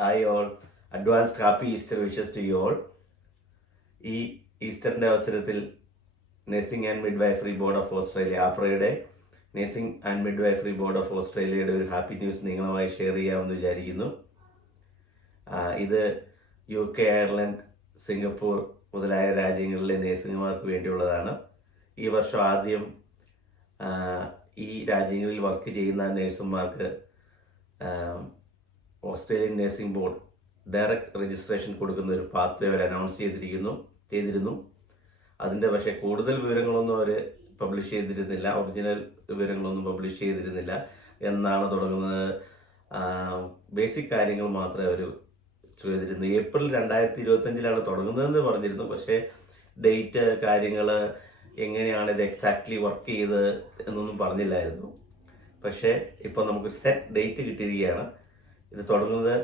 Hi all, advanced happy Easter wishes to you all. ഈ ഈസ്റ്ററിൻ്റെ അവസരത്തിൽ nursing and midwifery board of Australia, ആപ്രയുടെ nursing and midwifery board of ഓസ്ട്രേലിയയുടെ ഒരു happy news നിങ്ങളുമായി share ചെയ്യാമെന്ന് വിചാരിക്കുന്നു. ഇത് UK, അയർലൻഡ്, സിംഗപ്പൂർ മുതലായ രാജ്യങ്ങളിലെ നഴ്സുമാർക്ക് വേണ്ടിയുള്ളതാണ്. ഈ വർഷം ആദ്യം ഈ രാജ്യങ്ങളിൽ വർക്ക് ചെയ്യുന്ന നഴ്സുമാർക്ക് Australian nursing board direct registration കൊടുക്കുന്ന ഒരു പാത്വേ അവർ അനൗൺസ് ചെയ്തിരുന്നു. അതിൻ്റെ പക്ഷേ കൂടുതൽ വിവരങ്ങളൊന്നും അവർ പബ്ലിഷ് ചെയ്തിരുന്നില്ല, ഒറിജിനൽ വിവരങ്ങളൊന്നും പബ്ലിഷ് ചെയ്തിരുന്നില്ല. എന്നാണ് തുടങ്ങുന്നത്, ബേസിക് കാര്യങ്ങൾ മാത്രമേ അവർ ചെയ്തിരുന്നു. ഏപ്രിൽ 2025 തുടങ്ങുന്നതെന്ന് പറഞ്ഞിരുന്നു. പക്ഷേ ഡേറ്റ്, കാര്യങ്ങൾ, എങ്ങനെയാണ് ഇത് എക്സാക്ട്ലി വർക്ക് ചെയ്ത് എന്നൊന്നും പറഞ്ഞില്ലായിരുന്നു. പക്ഷേ ഇപ്പോൾ നമുക്ക് സെറ്റ് ഡേറ്റ് കിട്ടിയിരിക്കുകയാണ്. ഇത് തുടങ്ങുന്നത്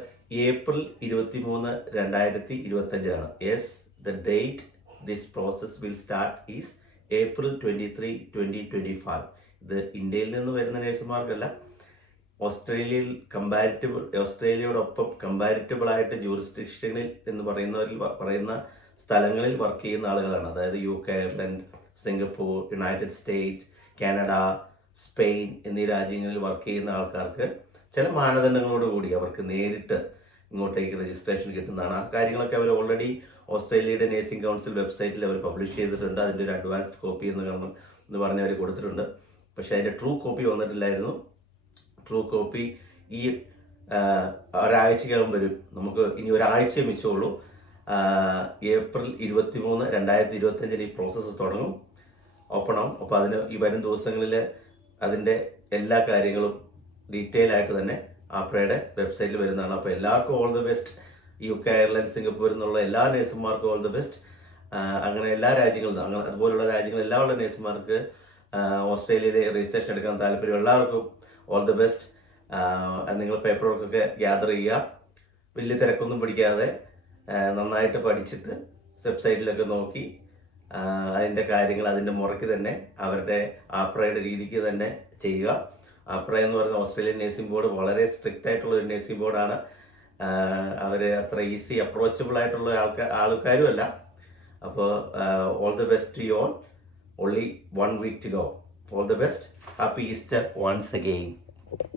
April 23, 2025. Yes, the date this process will start is April 23, 2025. ഇത് ഇന്ത്യയിൽ നിന്ന് വരുന്ന നഴ്സുമാർക്കല്ല, ഓസ്ട്രേലിയയോടൊപ്പം കമ്പാരിറ്റബിൾ ആയിട്ട് ജൂറിസ്ഡിക്ഷനിൽ എന്ന് പറയുന്ന സ്ഥലങ്ങളിൽ വർക്ക് ചെയ്യുന്ന ആളുകളാണ്. അതായത് UK, Ireland, Singapore, United States, Canada, Spain എന്നീ രാജ്യങ്ങളിൽ വർക്ക് ചെയ്യുന്ന ആൾക്കാർക്ക് ചില മാനദണ്ഡങ്ങളോട് കൂടി അവർക്ക് നേരിട്ട് ഇങ്ങോട്ടേക്ക് രജിസ്ട്രേഷൻ കിട്ടുന്നതാണ്. ആ കാര്യങ്ങളൊക്കെ അവർ ഓൾറെഡി ഓസ്ട്രേലിയയുടെ നേഴ്സിംഗ് കൗൺസിൽ വെബ്സൈറ്റിൽ അവർ പബ്ലിഷ് ചെയ്തിട്ടുണ്ട്. അതിൻ്റെ ഒരു അഡ്വാൻസ്ഡ് കോപ്പി എന്ന് പറഞ്ഞ് അവർ കൊടുത്തിട്ടുണ്ട്. പക്ഷേ അതിൻ്റെ ട്രൂ കോപ്പി വന്നിട്ടില്ലായിരുന്നു. ട്രൂ കോപ്പി ഈ ഒരാഴ്ചക്കകം വരും. നമുക്ക് ഇനി ഒരാഴ്ച മിച്ചമുള്ളൂ. ഏപ്രിൽ 23, 2025 ഈ പ്രോസസ്സ് തുടങ്ങും, ഓപ്പൺ ആവും. അപ്പോൾ അതിന് ഈ വരും ദിവസങ്ങളിൽ അതിൻ്റെ എല്ലാ കാര്യങ്ങളും ഡീറ്റെയിൽ ആയിട്ട് തന്നെ ആപ്രയുടെ വെബ്സൈറ്റിൽ വരുന്നതാണ്. അപ്പോൾ എല്ലാവർക്കും all the best. UK, Ireland, Singapore എന്നുള്ള എല്ലാ നഴ്സുമാർക്കും ഓൾ ദി ബെസ്റ്റ്. അങ്ങനെ എല്ലാ രാജ്യങ്ങളും, അതുപോലുള്ള രാജ്യങ്ങൾ എല്ലാവരുടെ നഴ്സുമാർക്ക് ഓസ്ട്രേലിയയിലെ രജിസ്ട്രേഷൻ എടുക്കാൻ താല്പര്യം എല്ലാവർക്കും ഓൾ ദി ബെസ്റ്റ്. നിങ്ങൾ പേപ്പർ വർക്കൊക്കെ ഗ്യാദർ ചെയ്യുക. വലിയ തിരക്കൊന്നും പിടിക്കാതെ നന്നായിട്ട് പഠിച്ചിട്ട് വെബ്സൈറ്റിലൊക്കെ നോക്കി അതിൻ്റെ കാര്യങ്ങൾ അതിൻ്റെ മുറയ്ക്ക് തന്നെ അവരുടെ ആപ്രയുടെ രീതിക്ക് തന്നെ ചെയ്യുക. ആപ്ര എന്ന് പറയുന്ന ഓസ്ട്രേലിയൻ നഴ്സിംഗ് ബോർഡ് വളരെ സ്ട്രിക്റ്റ് ആയിട്ടുള്ള ഒരു നഴ്സിംഗ് ബോർഡാണ്. അവർ അത്ര ഈസി അപ്രോച്ചബിൾ ആയിട്ടുള്ള ആൾക്കാരും അല്ല. അപ്പോൾ all the best to you all. Only 1 week to go. All the best. Happy Easter once again.